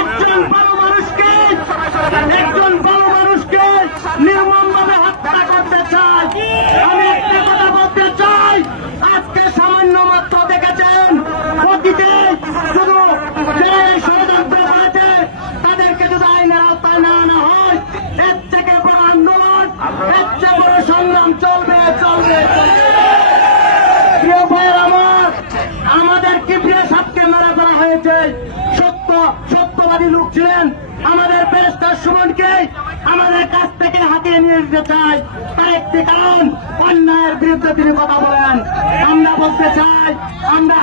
একজন বড় মানুষকে নির্মমভাবে হত্যা করতে চায়। আমি একটা কথা বলতে চাই, আজকে সামান্য মাত্র দেখেছেন অতীতে শুধু যারা এই ষড়যন্ত্র করেছে তাদেরকে যদি আইনের আওতায় না আনা হয়, এর থেকে বড় আন্দোলন, এর চেয়ে বড় সংগ্রাম চলবে চলবে চলবে। প্রিয় ভাইয়ের আমার, আমাদের কিবরিয়া সাহেবকে মারা করা হয়েছে। সত্যবাদী লোক ছিলেন। আমাদের ব্যারিস্টার সুমনকে আমাদের কাছ থেকে হাতিয়ে নিয়ে যেতে চাই, তার একটি কারণ অন্যায়ের বিরুদ্ধে তিনি কথা বলেন। আমরা বলতে চাই, আমরা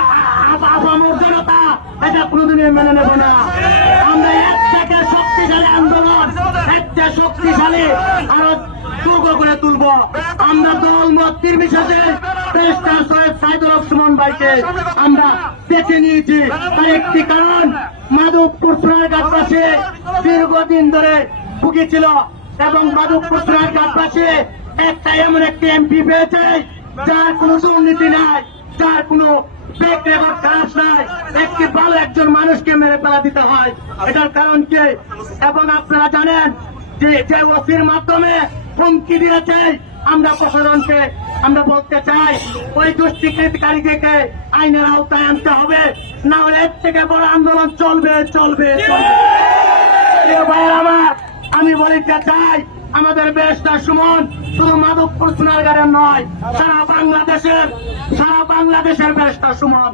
আপামর জনতা এটা কোনোদিনই মেনে নেব না। আমরা এর থেকে শক্তিশালী আন্দোলন, এর চেয়ে শক্তিশালী আরো দুর্গ করে তুলব। আমরা দল মত নির্বিশেষে ব্যারিস্টার সৈয়দ সাইদুল হক সুমন ভাইকে আমরা বেছে নিয়েছি। তার একটি কারণ, মাধবপুর সোনারঘাট পাশে দীর্ঘদিন ধরে ভুগেছিল এবং মাধবপুর সোনারঘাট পাশে একটা এমন একটি এমপি পেয়েছে যার কোনো দুর্নীতি নাই, যার কোনো ব্যাক রেকর্ড খারাপ নাই। একটি ভালো একজন মানুষকে মেরে ফেলা দিতে হয়, এটার কারণ কি? এবং আপনারা জানেন যে ওসির মাধ্যমে হুমকি দিয়েছে। আমরা প্রশাসনকে আমরা বলতে চাই, ওই দুষ্কৃতিকারীদেরকে আইনের আওতায় আনতে হবে, না হলে এর থেকে বড় আন্দোলন চলবে চলবে চলবে। আমার আমি বলতে চাই, আমাদের ব্যারিস্টার সুমন শুধু মাধবপুর সোনারঘাটের নয়, সারা বাংলাদেশের ব্যারিস্টার সুমন।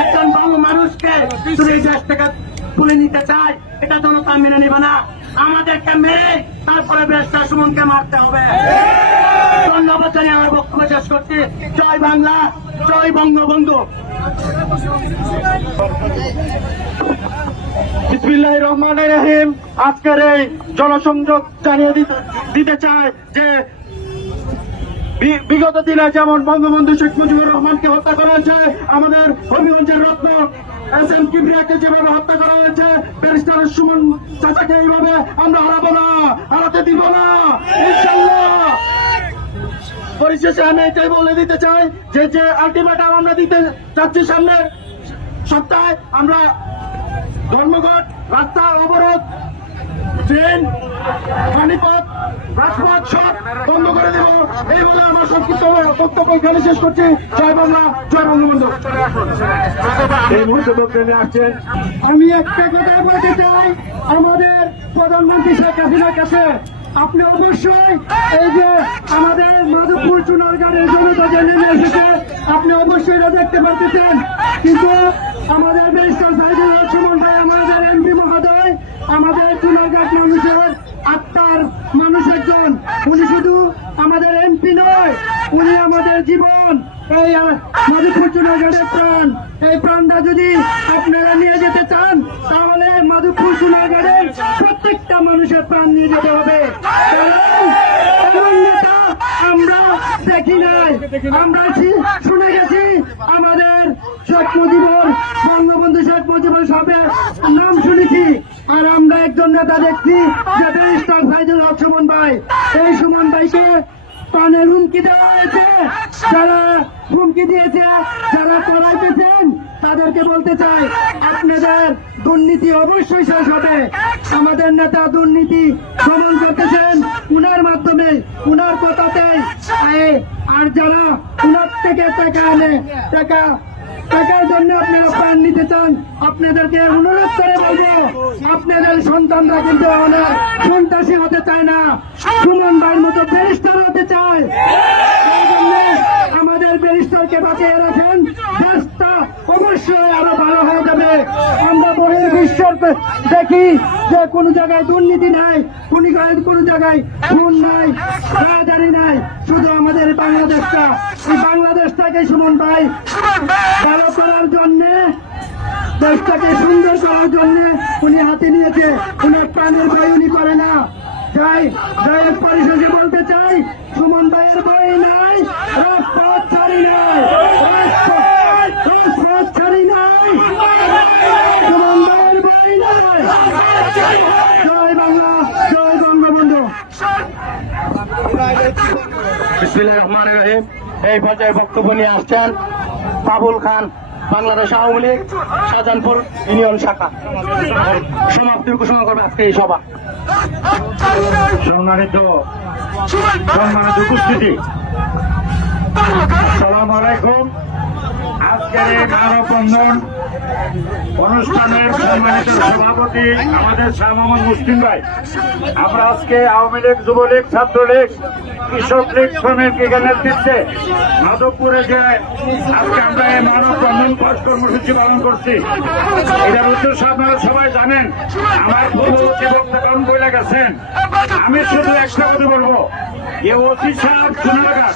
একজন ভালো মানুষকে শুধু এই দেশ থেকে তুলে নিতে চাই, এটা জনতা মেনে নেবে না। আমাদেরকে মেরে তারপরে ব্যারিস্টার সুমনকে মারতে হবে। ধন্যবাদ জানিয়ে আমার বক্তব্য শেষ করছি। জয় বাংলা, জয় বঙ্গবন্ধু। বিসমিল্লাহির রহমানির রহিম। আজকের এই জনসংযোগ জানিয়ে দিতে চাই যে বিগত দিনে যেমন বঙ্গবন্ধু শেখ মুজিবুর রহমানকে হত্যা করা হয়েছে, আমাদের হবিগঞ্জের রত্ন এস.এম. কিবরিয়াকে যেভাবে হত্যা করা হয়েছে, ব্যারিস্টার সুমন চাচাকে এইভাবে আমরা হারাবো না, হারাতে দিব না ইনশাআল্লাহ। পরিশেষে আমি এটাই বলে দিতে চাই যে আলটিমেটাম আমরা দিতে চাচ্ছি, সামনের সপ্তাহে আমরা ধর্মঘট, রাস্তা অবরোধ, ট্রেন, পানিপথ, রাজপথ সব বন্ধ করে দেব, এই বলে আমার সংক্ষিপ্ত বক্তব্য এখানে শেষ করছি। জয় বাংলা, জয় বঙ্গবন্ধু। এই মুহূর্তে বক্তব্য আসছেন। আমি একটা কথা বলতে চাই আমাদের প্রধানমন্ত্রী শেখ হাসিনার কাছে, আপনি অবশ্যই এই যে আমাদের মাধবপুর সোনারঘাটের জনতা যে নেমে এসেছে, আপনি অবশ্যই এটা দেখতে পারতেছেন, কিন্তু আমাদের ব্যারিস্টার সাইদুল হক সুমন ভাই, আমাদের এমপি মহোদয়, আমাদের সোনারঘাট মানুষের আত্মার মানুষ একজন। উনি শুধু আমাদের এমপি নয়, উনি আমাদের জীবন। এই মাধবপুর সোনারঘাটের প্রাণ, এই প্রাণটা যদি আপনারা নিয়ে যেতে চান, তাহলে মাধবপুর সোনারঘাটের প্রত্যেকটা মানুষের প্রাণ নিয়ে যেতে হবে। কারণ নেতা আমরা দেখি নাই, আমরা শুনে গেছি। আমাদের শেখ মুজিবুর, বঙ্গবন্ধু শেখ মুজিবুর সাহেবের নাম শুনেছি, আর আমরা একজন নেতা দেখছি যে ব্যারিস্টার সাইদুল হক সুমন ভাই। এই সুমন ভাইকে প্রাণের হুমকি দেওয়া হয়েছে। যারা হুমকি দিয়েছে, যারা করাইতেছেন, তাদেরকে বলতে চাই, আপনাদের দুর্নীতি অবশ্যই শেষ হবে। আমাদের নেতা দুর্নীতি দমন করতেছেন উনার মাধ্যমে, উনার কথাতেই। আর যারা উনার থেকে টাকা আনে, টাকার জন্য আপনারা প্রাণ নিতে চান, আপনাদেরকে অনুরোধ করে বলবো, আপনাদের সন্তানরা কিন্তু অনেক সন্ত্রাসী হতে চায় না, সুমন ভাইয়ের মতো ব্যারিস্টার হতে চায়। সেই জন্য আমাদের ব্যারিস্টারকে বাঁচিয়ে রাখেন, দেশটা অবশ্যই আরো ভালো হয়ে যাবে। আমরা বহির্বিশ্বের দেখি যে কোনো জায়গায় দুর্নীতি নাই, কোনো জায়গায় খুন নাই, রাজধানী নাই, শুধু আমাদের বাংলাদেশটা, এই বাংলাদেশটাকে সুমন ভাই ভালো করার জন্য, দেশটাকে সুন্দর করার জন্য উনি হাতে নিয়েছে। উনি প্রাণের ভয় উনি করে না। চাই পরিশেষে বলতে চাই, সুমন ভাইয়ের ভয় নাই, রাজপথ ছাড়ি নাই, রাজপথ ছাড়ি নাই, সুমন ভাইয়ের ভয় নাই। জয় বাংলা, জয় বঙ্গবন্ধু। বিসমিল্লাহির রহমানির রহিম। এই পর্যায়ে বক্তব্য নিয়ে আসছেন বাবুল খান বাংলাদেশ আওয়ামী লীগ শাহজাহানপুর ইউনিয়ন শাখা সমাপ্তি ঘোষণা করবে আজকে এই সভা। সম্মানিত উপস্থিতি, আসসালামু আলাইকুম। আজকের এই মানববন্ধন অনুষ্ঠানের সম্মানিত সভাপতি আমাদের শাহ মোহাম্মদ মুসলিম ভাই, আমরা আজকে আওয়ামী লীগ, যুবলীগ, ছাত্রলীগ, কৃষক লীগ, শ্রমিক লীগের নেতৃত্বে মাধবপুরে যে আজকে আমরা এই মানববন্ধন কর্মসূচি পালন করছি, এটার উদ্দেশ্য আপনারা সবাই জানেন। আমার পূর্ববর্তী বক্তাগণ বলে গেছেন, আমি শুধু একটা কথা বলবো যে ওসি সাহেব সোনারগাঁ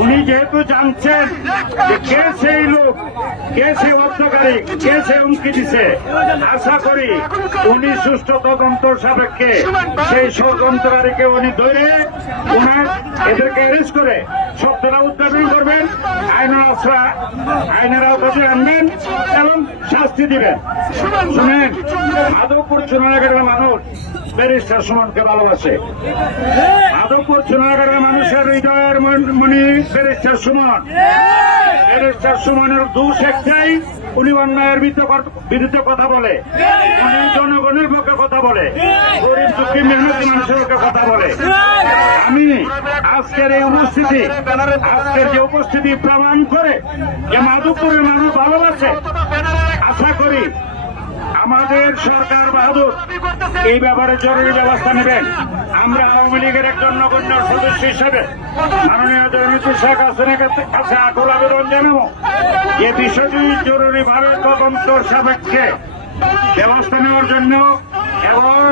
উনি যেহেতু জানছেন যে কে সেই লোক, কে সেই হত্যাকারী, কে সেই হুমকি দিছে, আশা করি উনি সুষ্ঠু তদন্ত সাপেক্ষে সেই ষড়যন্ত্রকারীকে উনি ধরে ওনার এদেরকে অ্যারেস্ট করে সত্যটা উদ্ঘাটন করবেন, আইনের আওতায় আনবেন এবং শাস্তি দিবেন। শুনেন, মাধবপুর সোনারগাঁয়ের মানুষ ব্যারিস্টার সুমনকে ভালোবাসে। মাধবপুর সোনারগাঁয়ের মানুষের হৃদয়ের মণি ব্যারিস্টার সুমন। ব্যারিস্টার সুমনের দোষ একটাই, উনি অন্যায়ের বিরুদ্ধে কথা বলে, উনি জনগণের পক্ষে কথা বলে, গরিব দুঃখী মেহনতি মানুষের পক্ষে কথা বলে। আমি আজকের এই উপস্থিতি, আজকের যে উপস্থিতি প্রমাণ করে যে মাধবপুরের মানুষ ভালোবাসে। আশা করি আমাদের সরকার বাহাদুর এই ব্যাপারে জরুরি ব্যবস্থা নেবেন। আমরা আওয়ামী লীগের একজন নগণ্য সদস্য হিসেবে মাননীয় জননেত্রী শেখ হাসিনার কাছে আকুল আবেদন জানাবো যে বিষয়টি জরুরিভাবে তদন্ত সাপেক্ষে ব্যবস্থা নেওয়ার জন্য, এবং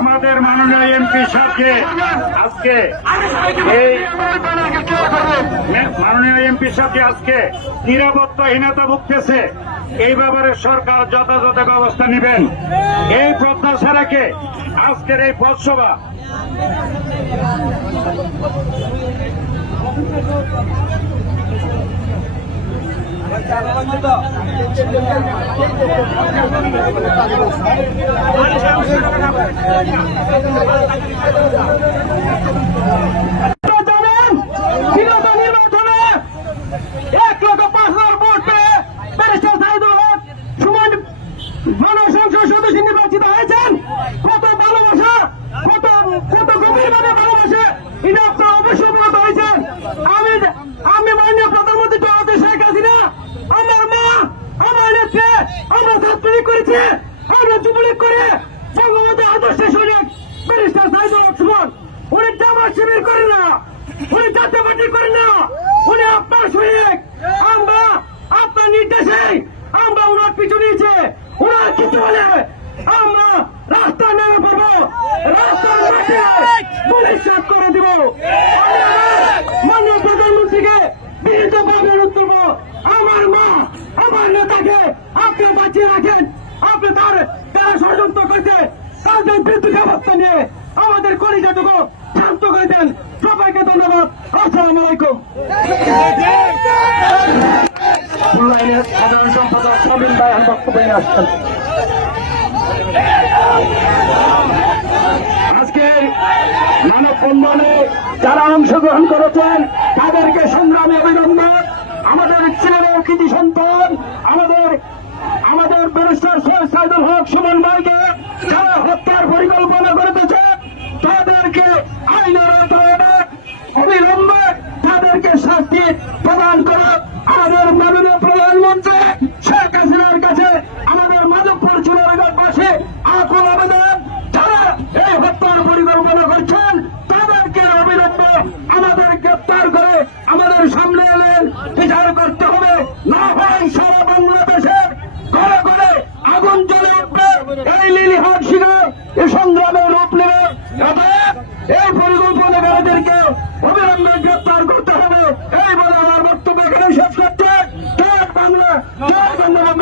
আমাদের মাননীয় এমপি সাহেবকে আজকে নিরাপত্তাহীনতা ভুগতেছে, এই ব্যাপারে সরকার যথাযথ ব্যবস্থা নেবেন। এই প্রত্যাশা রেখে আজকের এই পথসভা নির্বাচিত হয়েছেন। কত ভালোবাসা, কত গভীরভাবে ভালোবাসে, এটা আপনারা অবশ্যই অবগত হয়েছেন। আমি মাননীয় প্রধানমন্ত্রী জনতা শেখ হাসিনা, আমার মা, আমার নেত্রী, আমরা ছাত্রলীগ করেছি, আমরা যুবলীগ করে বঙ্গবন্ধু আদর্শ সৈনিক ব্যারিস্টার সাইদুল হক সুমন, উনি জামাত শিবির করেন না, উনি জাতীয় পার্টি করেন না, উনি আপনার সৈনিক। আমরা আপনার নির্দেশে আমরা ওনার পিছু নিয়েছে, ওনার কিছু হলে আমরা রাস্তায় নেমে পড়বো, রাস্তার মাঠে পুলিশ চাপ করে দিব। মাননীয় প্রধানমন্ত্রীকে বিনীতভাবে অনুরোধ করবো, আমার মা, আমার নেতাকে আপনি বাঁচিয়ে রাখেন। আপনি তারা ষড়যন্ত্র করছে, তাদের বিরুদ্ধে ব্যবস্থা নিয়ে আমাদের কলিজাটুকু শান্ত করে দেন। সবাইকে ধন্যবাদ। আসসালামু আলাইকুম। সাধারণ সম্পাদক সমীন ভাই বক্তব্য নিয়ে আসছেন। আজকে মানববন্ধনে যারা অংশগ্রহণ করেছেন তাদেরকে সংগ্রামী অভিনন্দন। আমাদের ছেলে কৃতি সন্তান, আমাদের ব্যারিস্টার সৈয়দ সাইদুল হক সুমন ভাইকে যারা হত্যার পরিকল্পনা করতেছে তাদেরকে আইনের আওতায় এনে অবিলম্বে তাদেরকে শাস্তি প্রদান করে আমাদের মাননীয় প্রধানমন্ত্রী শেখ হাসিনার কাছে আমাদের মাধবপুর চুনারগাঁওবাসী আকুল আবেদন, যারা এই হত্যার পরিকল্পনা করছেন তাদেরকে অবিলম্বে আমাদের গ্রেপ্তার করে আমাদের সামনে এলেন বিচার করতে হবে। না হয় সারা বাংলাদেশের ঘরে ঘরে আগুন জ্বলে উঠবে, এই লিলিহাট শিকার এই সংগ্রামের রূপ নেবে। এই পরিকল্পনাকারীদেরকে অবিলম্বে গ্রেপ্তার করতে হবে। এই বলে আমার বক্তব্য এখানে শেষ করতে বাংলা ধন্যবাদ।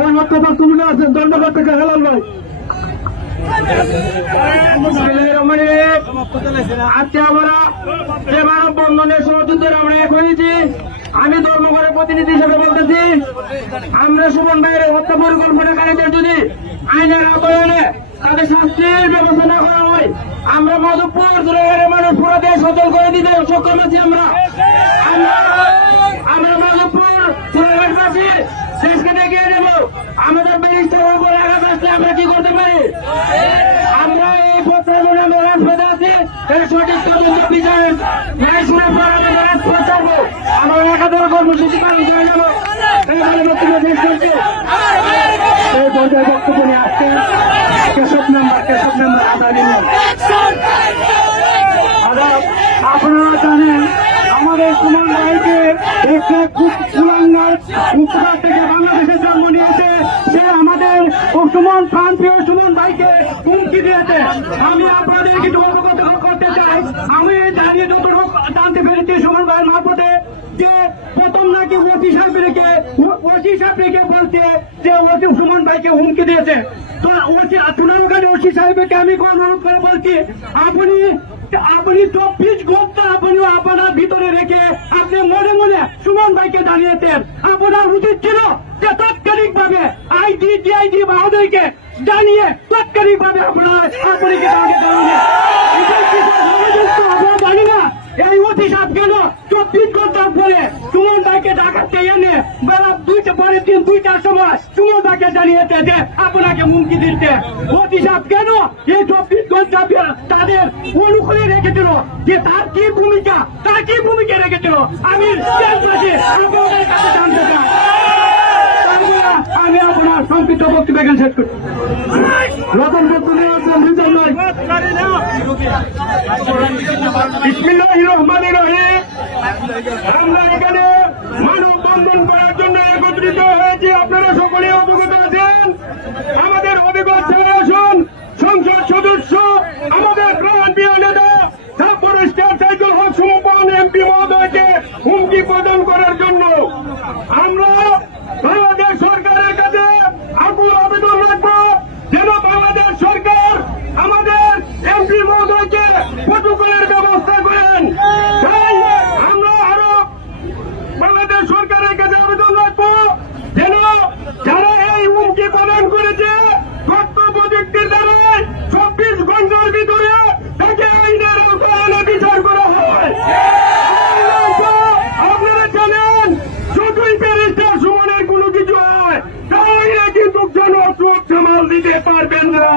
ওই বক্তব্য তুলে আছেন, ধন্যবাদ থেকে হেলাল ভাই। আজকে আমরা যে মানববন্ধনের সহযোগিতা আমরা এক হয়েছি, আমি ধর্মঘটের প্রতিনিধি হিসেবে বলতেছি, আমরা সুমন ভাইয়ের হত্যা পরিকল্পনাকারীদের যদি আইনের আওতায় তাদের শাস্তির ব্যবস্থা না করা হয়, আমরা মাধবপুর জেলার মানুষ পুরো দেশ সচল করে দিতে সক্ষম আছি। আমরা মাধবপুর লাইসেন্স পর আমি রাজপথ চাইবো। আমরা একাধারে কর্মসূচি পালন করে যাবো। এই বক্তব্য শেষ করছি। এই পর্যায়ে বক্তব্য নিয়ে আসছেন কেশব মেম্বার আদানি আপনারা জানেন আমাদের সুমন ভাইকে একটা কুলাঙ্গার উত্তর থেকে বাংলাদেশে জন্ম নিয়েছে। সে আমাদের সুমন প্রান্তীয় সুমন ভাইকে হুমকি দিয়েছে। আমি আপনাদের কিছু অবগত করতে চাই। আমি জানিয়ে যতটুকু জানতে পেরেছি সুমন ভাইয়ের মারফতে যে প্রথম নাকি ওসি সাহেবকে বলছে যে ওসি সুমন ভাইকে হুমকি দিয়েছে। তো চুনারগাঁও ওসি সাহেবকে আমি অনুরোধ করে বলছি আপনি 24 ঘন্টা আপনি আপনার ভিতরে রেখে আপনি মনে মনে সুমন ভাইকে জানিয়েছেন। আপনার উচিত ছিল যে তাৎক্ষণিক ভাবে ডিআইজি বাহাদুরকে জানিয়ে তাৎক্ষণিক ভাবে আপনারা জানিয়ে আমরা জানি না এই ওসি সাহেব কেন 24 ঘন্টা পরে সুমন ভাইকে ডাকাতে এনে বেলা পরের দিন 2টার সময় সুমন ভাইকে জানিয়েছে যে আপনাকে হুমকি দিচ্ছে। ওসি সাহেব কেন এই 24 ঘন্টা তাদের অনুকূলে রেখেছিল যে তার কি ভূমিকা রেখেছিল আমি আপনাদের কাছে জানতে চাই। আমি আপনার সংক্ষিপ্ত বক্তব্য এখানে শেষ করছি। রতন বিসমিল্লাহির রহমানির রহিম। আমরা এখানে মানববন্ধন করার জন্য একত্রিত হয়েছি। আপনারা সকলে অবগত আছেন। আমাদের অভিজ্ঞ আসুন সংসদ সদস্য আমাদের প্রাণপ্রিয় নেতা ফরেস্টার সাইদুল হক সুমন এমপি মহোদয়কে হুমকি প্রদান করার জন্য আমরা বাংলাদেশ সরকারের কাছে আকুল আবেদন রাখবো যেন বাংলাদেশ সরকার আমাদের এমপি মহোদয়কে প্রটোকলের ব্যবস্থা করেন। তাই আমরা আরো বাংলাদেশ সরকারের কাছে আবেদন রাখবো যেন যারা এই হুমকি প্রদান করেছে তথ্য প্রযুক্তির দ্বারা 24 ঘন্টার ভিতরে তাকে আইনের আওতায় বিচার করা হয়। আপনারা জানেন যতই ব্যারিস্টার সুমনের কোনো কিছু হয় তাহলে কিন্তু জনস্রোত সামাল দিতে পারবেন না।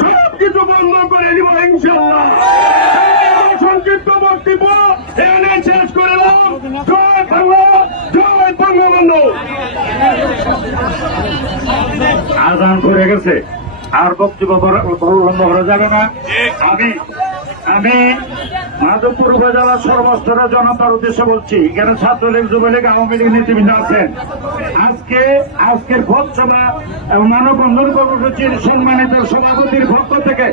সব কিছু বন্ধ করে দিব ইনশাল্লাহ। সংক্ষিপ্ত বক্তব্য এখানে শেষ করলাম। জয় বাংলা, জয় বঙ্গবন্ধু। আজান করে গেছে, আর বক্তব্য লম্বা করা যাবে না। আমি মাধবপুর উপজেলার সর্বস্তরের জনতার উদ্দেশ্যে বলছি, এখানে ছাত্রলীগ, যুবলীগ, আওয়ামী লীগ নেতৃবৃন্দ আছেন। আজকের ভোটসভা এবং মানববন্ধন কর্মসূচির সম্মানিত সভাপতির পক্ষ থেকে